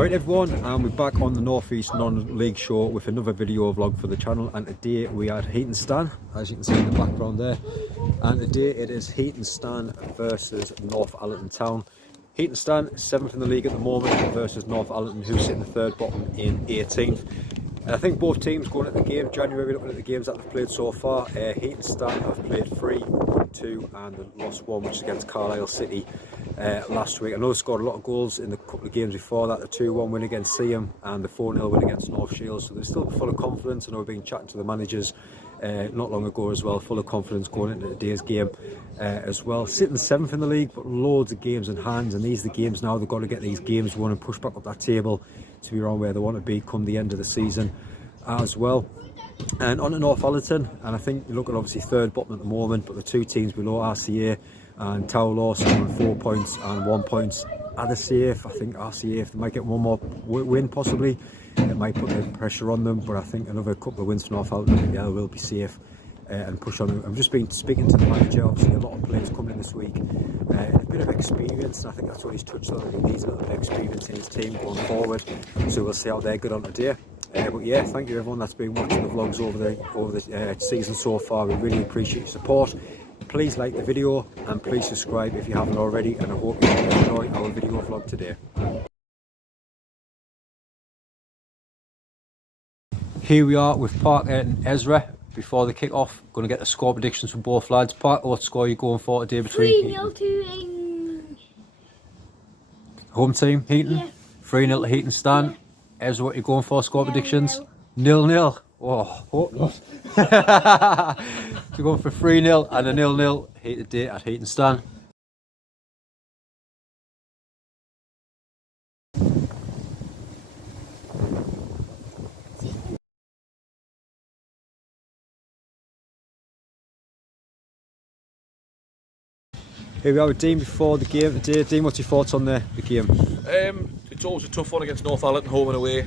Alright everyone, and we're back on the North East Non-League Show with another video vlog for the channel, and today we are at Heaton Stan, as you can see in the background there, and today it is Heaton Stan versus Northallerton Town. Heaton Stan 7th in the league at the moment versus Northallerton, who's sitting the third bottom in 18th. And I think both teams going at the game, January, looking at the games that they've played so far, Heaton Stan have played 3, 2 and lost 1, which is against Carlisle City last week. I know they scored a lot of goals in the couple of games before that, the 2-1 win against Seaham and the 4-0 win against North Shields, so they're still full of confidence. I know we've been chatting to the managers not long ago as well, full of confidence going into today's game as well. Sitting 7th in the league, but loads of games in hand, and these are the games now they've got to get these games won and push back up that table to be around where they want to be come the end of the season as well. And on to Northallerton, and I think you look at obviously third bottom at the moment, but the two teams below, RCA and Tower Lawson, on 4 points and 1 point. Are they safe? I think RCA, if they might get one more win possibly, it might put the pressure on them, but I think another couple of wins for Northallerton, yeah, will be safe and push on. I've just been speaking to the manager, obviously a lot of players coming in this week, a bit of experience, and I think that's what he's touched on. He needs a little bit of experience in his team going forward, so we'll see how they're good on today. But yeah, thank you everyone that's been watching the vlogs over the season so far. We really appreciate your support. Please like the video and please subscribe if you haven't already, and I hope you enjoy our video vlog today. Here we are with Parker and Ezra before the kick-off. Going to get the score predictions from both lads. Parker, what score are you going for today between 3-0 to home team Heaton? Yeah. 3-0 to Heaton Stan. Yeah. Ezra, what are you going for score predictions? 0-0. Oh, hope not. We're going for 3-0 and a 0-0 today at Heaton Stan. Here we are with Dean before the game today. Dean, what's your thoughts on the game? It's always a tough one against Northallerton, home and away.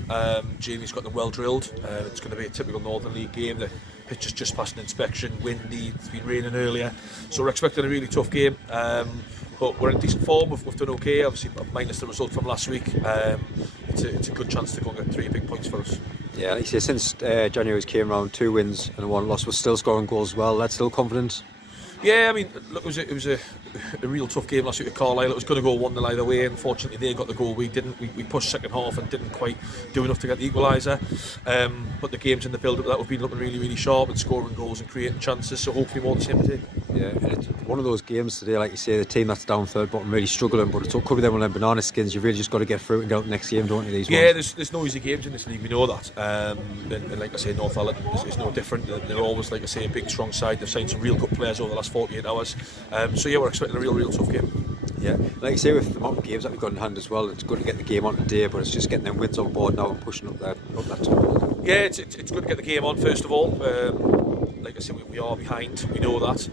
Jamie's got them well drilled. It's going to be a typical Northern League game. The pitch has just passed an inspection, windy, it's been raining earlier, so we're expecting a really tough game. But we're in decent form, we've done okay, obviously minus the result from last week. It's a good chance to go and get 3 big points for us. Yeah, like you say, since January's came around, 2 wins and 1 loss, we're still scoring goals well. That's still confident? Yeah, I mean, look, it was a real tough game last week at Carlisle. It was going to go 1-0 either way. Unfortunately, they got the goal. We didn't. We pushed second half and didn't quite do enough to get the equaliser. But the games in the build-up, that we've been looking really, really sharp and scoring goals and creating chances. So hopefully more the same today. Yeah, and it's one of those games today, like you say, the team that's down third bottom really struggling, but it could be them on them banana skins. You've really just got to get through it and get out the next game, don't you? These ones? There's no easy games in this league. We know that. And like I say, Northallerton is no different. They're always, like I say, a big, strong side. They've signed some real good players over the last 48 hours. So yeah, we're expecting a real tough game. Yeah, like you say, with the amount of games that we've got in hand as well, it's good to get the game on today, but it's just getting them wins on board now and pushing up that top. Yeah, it's good to get the game on first of all. Like I said, we are behind, we know that.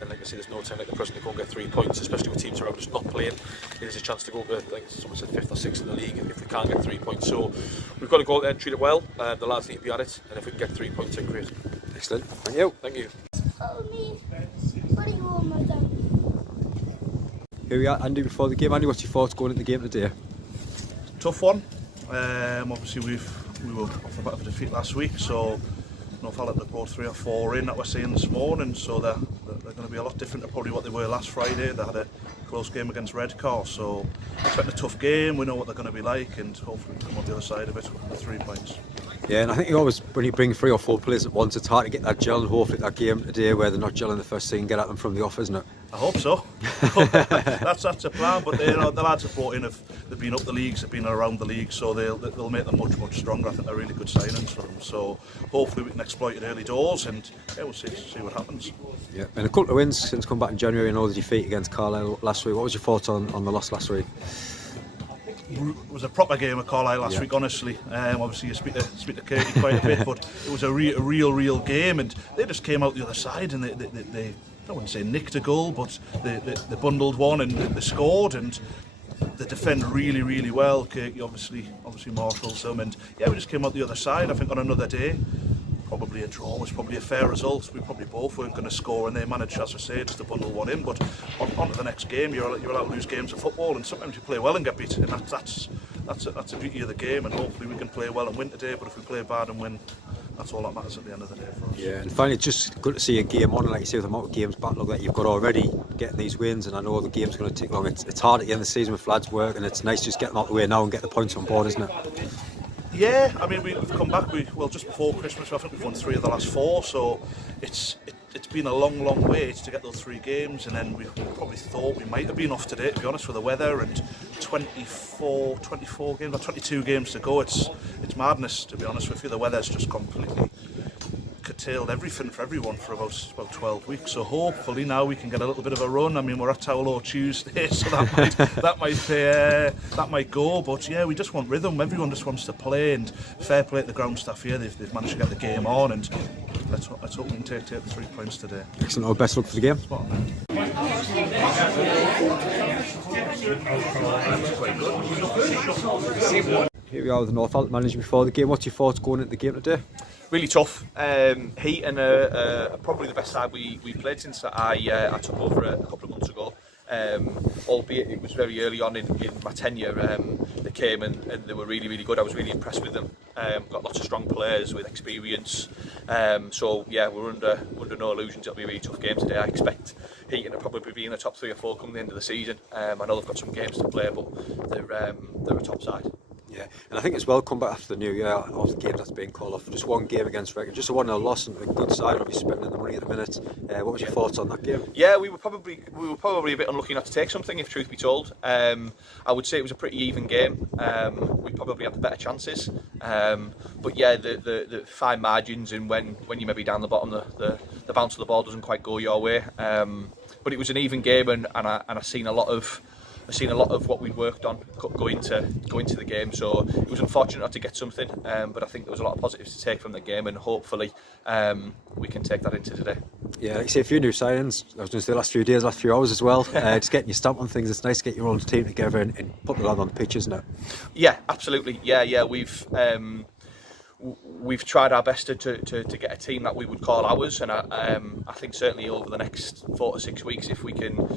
And like I said, there's no time like the present to go and get 3 points, especially with teams around us not playing. It is a chance to go to, like someone said, 5th or 6th in the league if we can't get 3 points. So we've got to go out there and treat it well. The lads need to be at it, and if we can get 3 points, then great. Excellent. Thank you. Thank you. Here we are, Andy, before the game. Andy, what's your thoughts going into the game today? Tough one. Obviously we were off the back of a defeat last week, so Northallerton have brought 3 or 4 in that we're seeing this morning, so they're going to be a lot different to probably what they were last Friday. They had a close game against Redcar, so expect a tough game. We know what they're going to be like, and hopefully we come on the other side of it with 3 points. Yeah, and I think you always, when you bring 3 or 4 players at once, it's hard to get that gel, and hopefully that game today where they're not gelling the first thing, get at them from the off, isn't it? I hope so. that's a plan, but the lads have brought in, they've been up the leagues, they've been around the league, so they'll make them much stronger. I think they're really good signings for them, so hopefully we can exploit it early doors, and yeah, we'll see what happens. Yeah, and a couple of wins since come back in January, and all the defeat against Carlisle last week. What was your thoughts on the loss last week? It was a proper game at Carlisle last week, honestly. Obviously you speak to Katie quite a bit, but it was a real game, and they just came out the other side, and they I wouldn't say nicked a goal, but they bundled one and they scored, and they defend really well. Kirky obviously marshals them, and yeah, we just came out the other side. I think on another day, probably a draw was probably a fair result. We probably both weren't going to score, and they managed, as I say, just to bundle one in. But on to the next game. You're allowed to lose games of football, and sometimes you play well and get beat, and that's that's a beauty of the game, and hopefully we can play well and win today. But if we play bad and win, that's all that matters at the end of the day for us. Yeah, and finally, it's just good to see a game on, like you say, with the amount of games backlog that you've got already, getting these wins, and I know the game's going to take long. It's hard at the end of the season with lads work, and it's nice to just get them out of the way now and get the points on board, isn't it? Yeah, I mean, we've come back, well, just before Christmas, I think we've won 3 of the last 4, so it's been a long wait to get those 3 games, and then we probably thought we might have been off today, to be honest, with the weather, and 24 games, or 22 games to go. It's madness, to be honest with you. The weather's just completely curtailed everything for everyone for about 12 weeks, so hopefully now we can get a little bit of a run. I mean, we're at Towlow Tuesday, so that might go, but yeah, we just want rhythm. Everyone just wants to play, and fair play to the ground staff here. They've managed to get the game on, and let's hope we can take the 3 points today. Excellent. All best luck for the game. Spot on. Here we are with the Northallerton manager before the game. What's your thoughts going into the game today? Really tough. Heaton are probably the best side we played since I took over a couple of months ago. Albeit it was very early on in my tenure. They came and they were really good. I was really impressed with them. Got lots of strong players with experience. So yeah, we're under no illusions. It'll be a really tough game today. I expect Heaton to probably be in the top 3 or 4 come the end of the season. I know they've got some games to play, but they're a top side. Yeah, and I think it's well come back after the new year of the games that's been called off. Just one game against Wrexham, just a 1-0 loss, and a good side will be spending the money at the minute. What was your thoughts on that game? Yeah, we were probably a bit unlucky not to take something, if truth be told. I would say it was a pretty even game. We probably had the better chances, but yeah, the fine margins, and when you maybe down the bottom, the bounce of the ball doesn't quite go your way. But it was an even game, and I've seen a lot of what we'd worked on go into the game, so it was unfortunate not to get something, but I think there was a lot of positives to take from the game, and hopefully we can take that into today. Yeah, like you say, a few new signings. I was going to say the last few days, last few hours as well. Just getting your stamp on things. It's nice to get your own team together and put the lad on the pitch, isn't it? Yeah, absolutely. Yeah. We've tried our best to get a team that we would call ours, and I think certainly over the next 4 to 6 weeks, if we can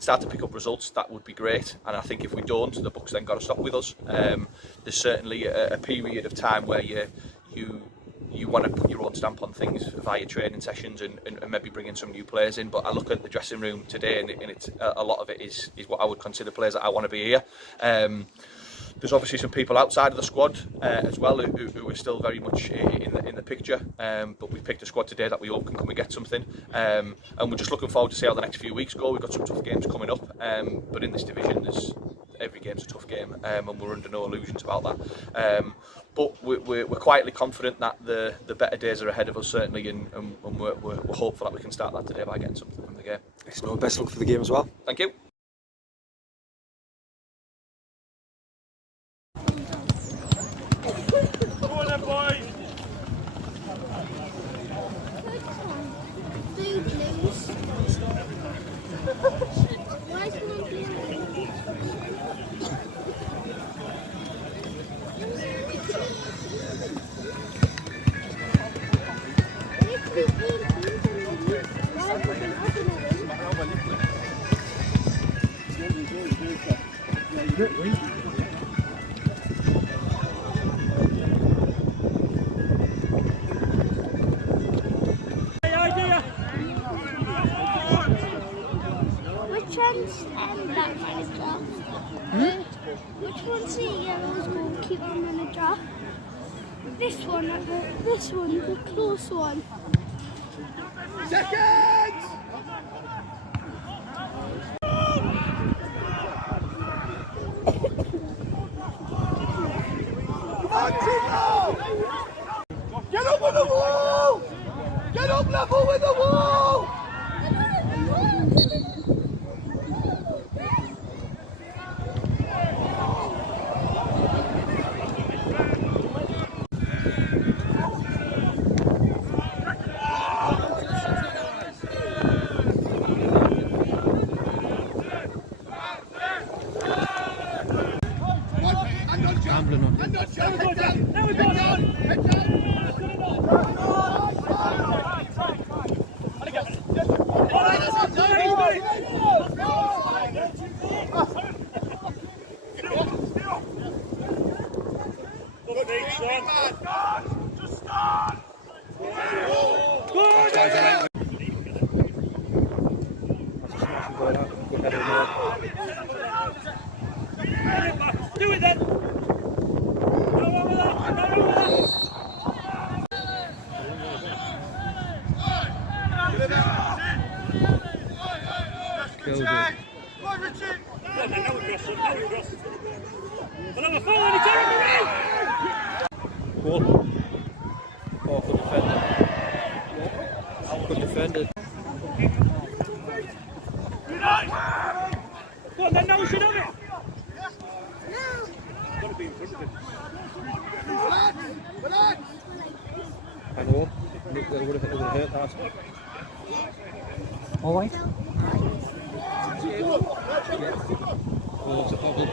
start to pick up results, that would be great. And I think if we don't, the book's then got to stop with us. There's certainly a period of time where you want to put your own stamp on things via training sessions and maybe bring in some new players in. But I look at the dressing room today, and it's a lot of it is what I would consider players that I want to be here. There's obviously some people outside of the squad as well who are still very much in the picture, but we've picked a squad today that we hope can come and get something, and we're just looking forward to see how the next few weeks go. We've got some tough games coming up, but in this division every game's a tough game, and we're under no illusions about that. But we're quietly confident that the better days are ahead of us, certainly, and we're hopeful that we can start that today by getting something from the game. Excellent. Best luck for the game as well. Thank you. Which one's that manager? Which one's the yellow's goalkeeper manager? This one, the close one. Seconds! Get up on the wall! Get up level with the wall! Killed it. Goal. Oh, good defender. Good defender. Go on, then now we should have it. I know. It would have hurt that. All right. Oh, it's a bubble.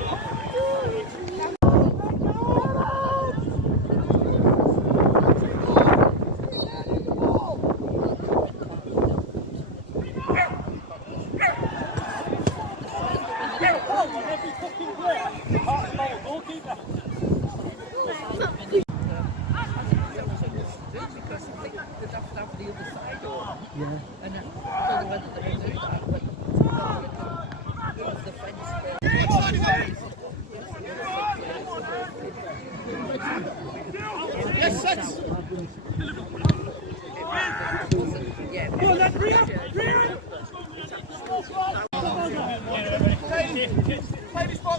Yes, sets. Go on, then, Ria. Play this ball.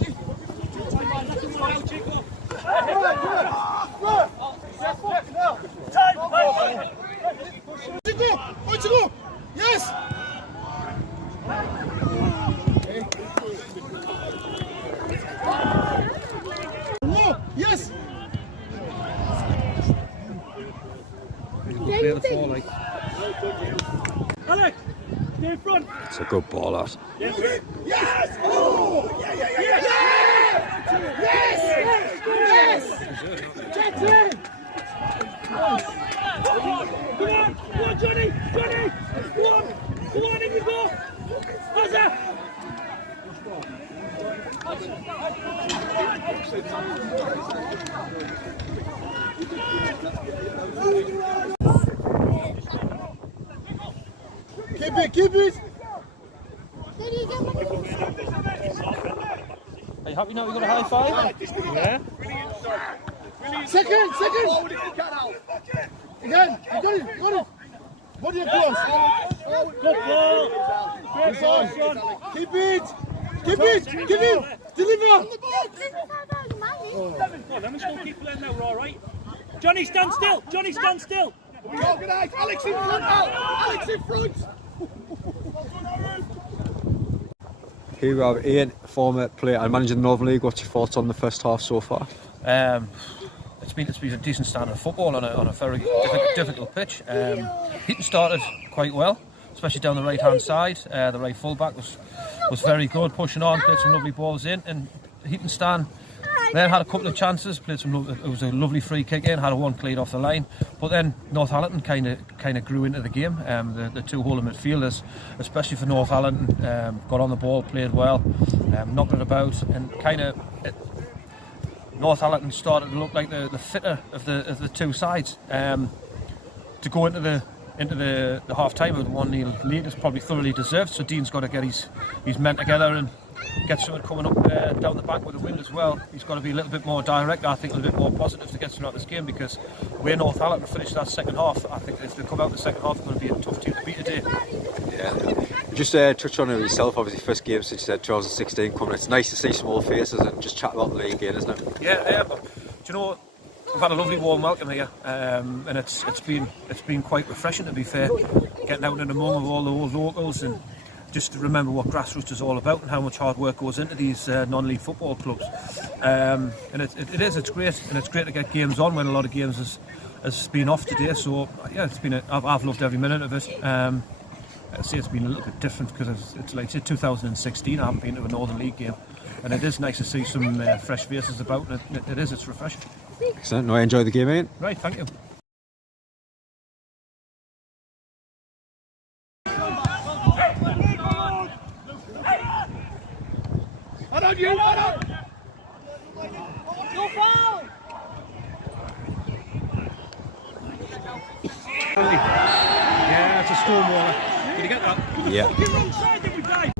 To go. Yes. No. Yes. Play the ball like. Alex, stay in front. It's a good ball, that. Yes. Oh. Yeah. Yes. Get in. Come on, Johnny. Go on, in you go. Buzzer. Keep it. Are you happy now? You got a high five? Yeah. Second. Again, you got it. Body across. Good ball. Great ball, Sean. Keep it. Deliver. Go on, then we still keep playing now, we're all right. Johnny, stand still. Alex in front now. Alex in front. Here we have Ian, former player and manager of the Northern League. What's your thoughts on the first half so far? It's been a decent standard of football on a very difficult pitch. Heaton started quite well, especially down the right hand side. The right fullback was very good, pushing on, played some lovely balls in, and Heaton Stan then had a couple of chances, it was a lovely free kick in, had a one cleared off the line, but then Northallerton kind of grew into the game. The two holding midfielders, especially for Northallerton, got on the ball, played well, knocked it about, and Northallerton started to look like the fitter of the two sides. To go into the half time with 1-0 lead is probably thoroughly deserved, so Dean's got to get his men together and get something coming up down the back with a win as well. He's got to be a little bit more direct, I think, a little bit more positive to get something out of this game, because where Northallerton finished that second half, I think if they come out the second half, it's going to be a tough team to beat today. Yeah. Just touch on it yourself, obviously first game since you said 2016 coming. It's nice to see some old faces and just chat about the league again, isn't it? Yeah, but do you know what? We've had a lovely warm welcome here, and it's been quite refreshing, to be fair, getting out and among of all the old locals and just to remember what grassroots is all about and how much hard work goes into these non-league football clubs. And it's great, and it's great to get games on when a lot of games has been off today. So yeah, I've loved every minute of it. I'd say it's been a little bit different because it's like, say, 2016. I haven't been to a Northern League game, and it is nice to see some fresh faces about. And it's refreshing. Excellent. No, I enjoyed the game, Ian. Right, thank you. Yeah, it's a stormwater. Did you get that? Yeah. Fucking wrong side, then we died.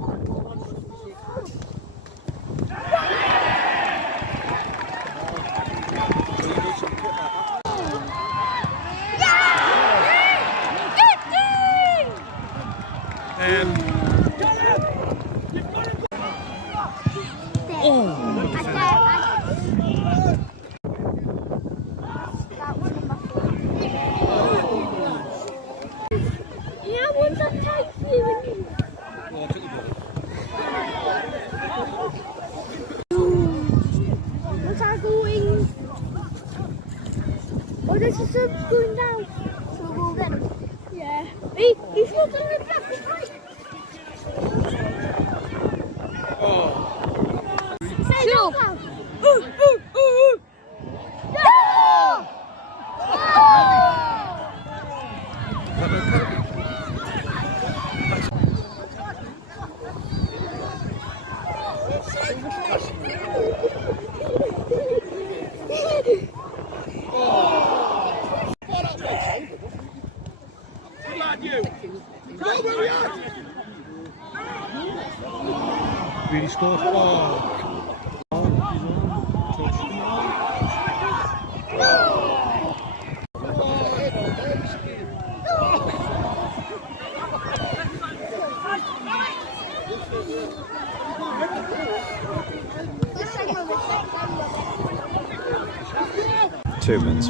He's not going to back. Chill. Really scored. Oh. 2 minutes.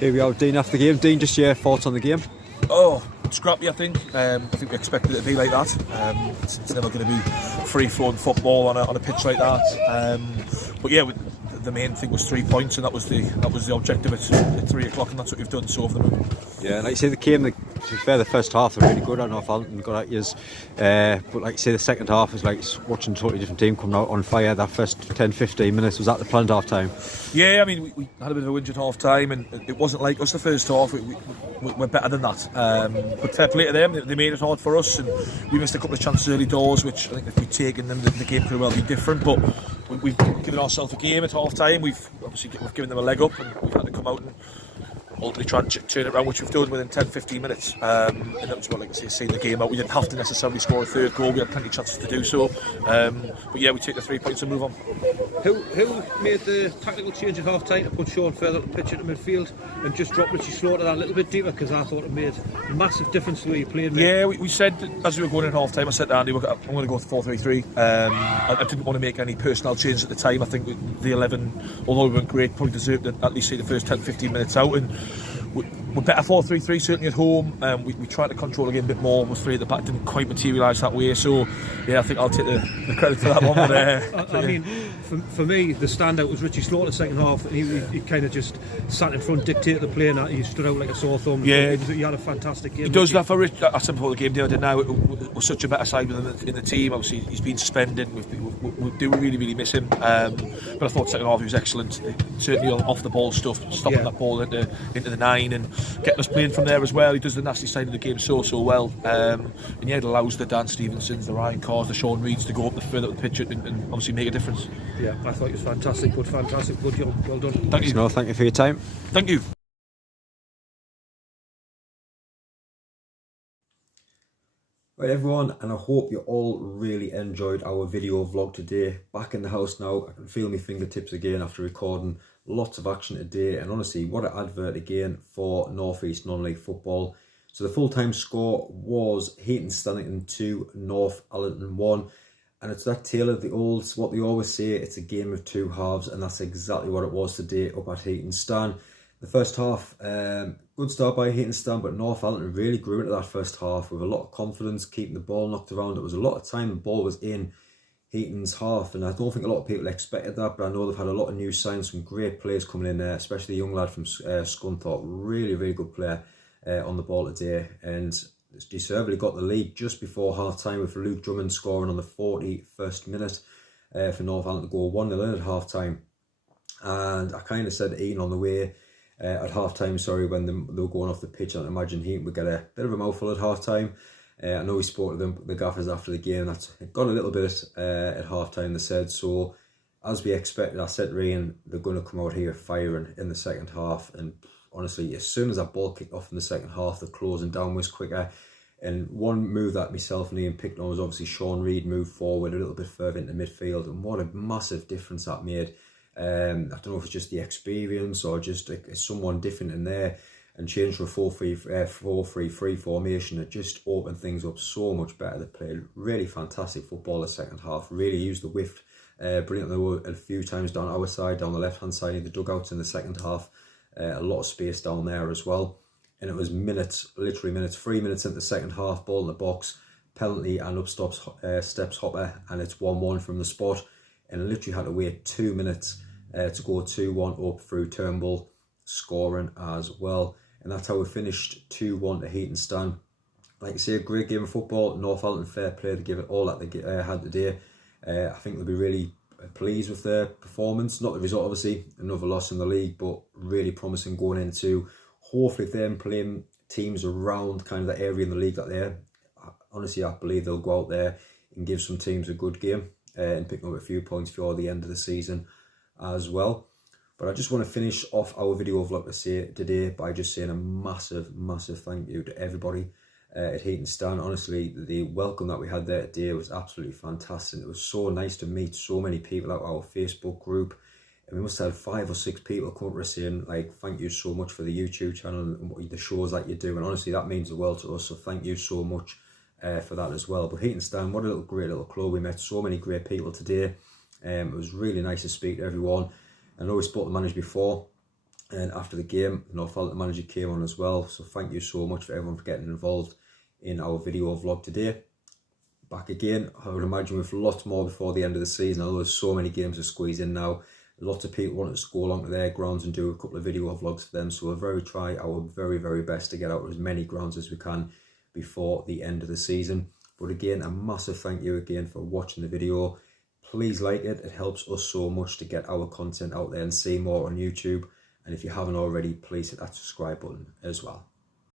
Here we are, Dean, after the game. Dean, just your thoughts on the game? Oh, scrappy, I think. I think we expected it to be like that. It's never going to be free-flowing football on a pitch like that. But yeah, the main thing was 3 points, and that was the objective at 3 o'clock, and that's what we've done so far. Yeah, like you say, the game, to be fair, the first half was really good. I don't know if Northallerton got at yous, but like you say, the second half was like watching a totally different team coming out on fire. That first 10-15 minutes, was that the planned half time? Yeah, I mean, we had a bit of a whinge at half time, and it wasn't like us the first half. We're better than that. But fair play to them, they made it hard for us, and we missed a couple of chances early doors, which I think if we'd taken them, the game could well be different. But we've given ourselves a game at half time. We've given them a leg up, and we've had to come out and ultimately try and turn it around, which we've done within 10-15 minutes. And that was what, like I say, seeing the game out. We didn't have to necessarily score a third goal. We had plenty of chances to do so. But yeah, we take the 3 points and move on. Who made the tactical change at half time to put Sean further up the pitch into midfield and just drop Richie Slaughter that a little bit deeper? Because I thought it made a massive difference to the way he played. Mate. Yeah, we said as we were going in half time, I said to Andy, I'm going to go with 4-3-3. I didn't want to make any personnel changes at the time. I think the 11, although we weren't great, probably deserved to at least see the first 10-15 minutes out. And we're better 4-3-3 certainly at home. We tried to control the game a bit more with 3 at the back, didn't quite materialise that way, so yeah, I think I'll take the credit for that one. But, I mean, for me, the standout was Richie Slaughter second half. He kind of just sat in front, dictated the play, and he stood out like a sore thumb. Yeah, he had a fantastic game. He does that for Rich. I said before the game the other day. Now we're such a better side with him in the team. Obviously, he's been suspended. We do really miss him. But I thought second half he was excellent. Certainly off the ball stuff, stopping that ball into the 9 and getting us playing from there as well. He does the nasty side of the game so well. And yeah, it allows the Dan Stevensons, the Ryan Carrs, the Sean Reeds to go up the further up the pitch and obviously make a difference. Yeah, I thought it was fantastic. Good job. Well done. Thank you. No, thank you for your time. Thank you. Right everyone, and I hope you all really enjoyed our video vlog today. Back in the house now, I can feel my fingertips again after recording. Lots of action today, and honestly, what an advert again for North East non-league football. So the full-time score was Heaton Stannington 2, Northallerton 1. And it's that tale of the old, what they always say, it's a game of two halves, and that's exactly what it was today up at Heaton Stan. The first half, good start by Heaton Stan, but Northallerton really grew into that first half with a lot of confidence, keeping the ball knocked around. It was a lot of time the ball was in Heaton's half, and I don't think a lot of people expected that, but I know they've had a lot of new signs, some great players coming in there, especially the young lad from Scunthorpe, really good player on the ball today, and deservedly got the lead just before half time with Luke Drummond scoring on the 41st minute for Northallerton to go 1-0 in at half time. And I kind of said to Ian on the way at half time, when they were going off the pitch, I imagine Heaton would get a bit of a mouthful at half time. I know we spoke to the gaffers after the game, that's got a little bit at half time, they said. So as we expected, I said to Ian, they're going to come out here firing in the second half, and honestly, as soon as that ball kicked off in the second half, the closing down was quicker. And one move that myself and Ian picked on was obviously Sean Reid moved forward a little bit further into midfield, and what a massive difference that made. I don't know if it's just the experience or just someone different in there, and changed to a 4-3-3 formation. It just opened things up so much better. They played really fantastic football the second half, really used the width brilliantly a few times down our side, down the left hand side of the dugouts in the second half. A lot of space down there as well. And it was minutes, literally minutes, 3 minutes into the second half, ball in the box, penalty, and up steps Hopper, and it's 1-1 from the spot. And literally had to wait 2 minutes to go 2-1 up through Turnbull, scoring as well. And that's how we finished 2-1 to Heaton Stan. Like I say, a great game of football. Northallerton, fair play to give it all that they had today. I think they'll be really pleased with their performance. Not the result, obviously, another loss in the league, but really promising going into, hopefully, if they're playing teams around kind of the area in the league that they're, honestly, I believe they'll go out there and give some teams a good game and pick up a few points for the end of the season as well. But I just want to finish off our video vlog today by just saying a massive, massive thank you to everybody at Heaton Stan. Honestly, the welcome that we had there today was absolutely fantastic. It was so nice to meet so many people out our Facebook group. And we must have 5 or 6 people come up to us saying, like, thank you so much for the YouTube channel and the shows that you do. And honestly, that means the world to us. So thank you so much for that as well. But Heaton Stan, what a great little club. We met so many great people today. It was really nice to speak to everyone. I know we spoke to the manager before, and after the game, the manager came on as well. So thank you so much for everyone for getting involved in our video vlog today. Back again, I would imagine with lots more before the end of the season. I know there's so many games to squeeze in now. Lots of people want us to go along to their grounds and do a couple of video vlogs for them. So we'll try our very, very best to get out as many grounds as we can before the end of the season. But again, a massive thank you again for watching the video. Please like it. It helps us so much to get our content out there and see more on YouTube. And if you haven't already, please hit that subscribe button as well.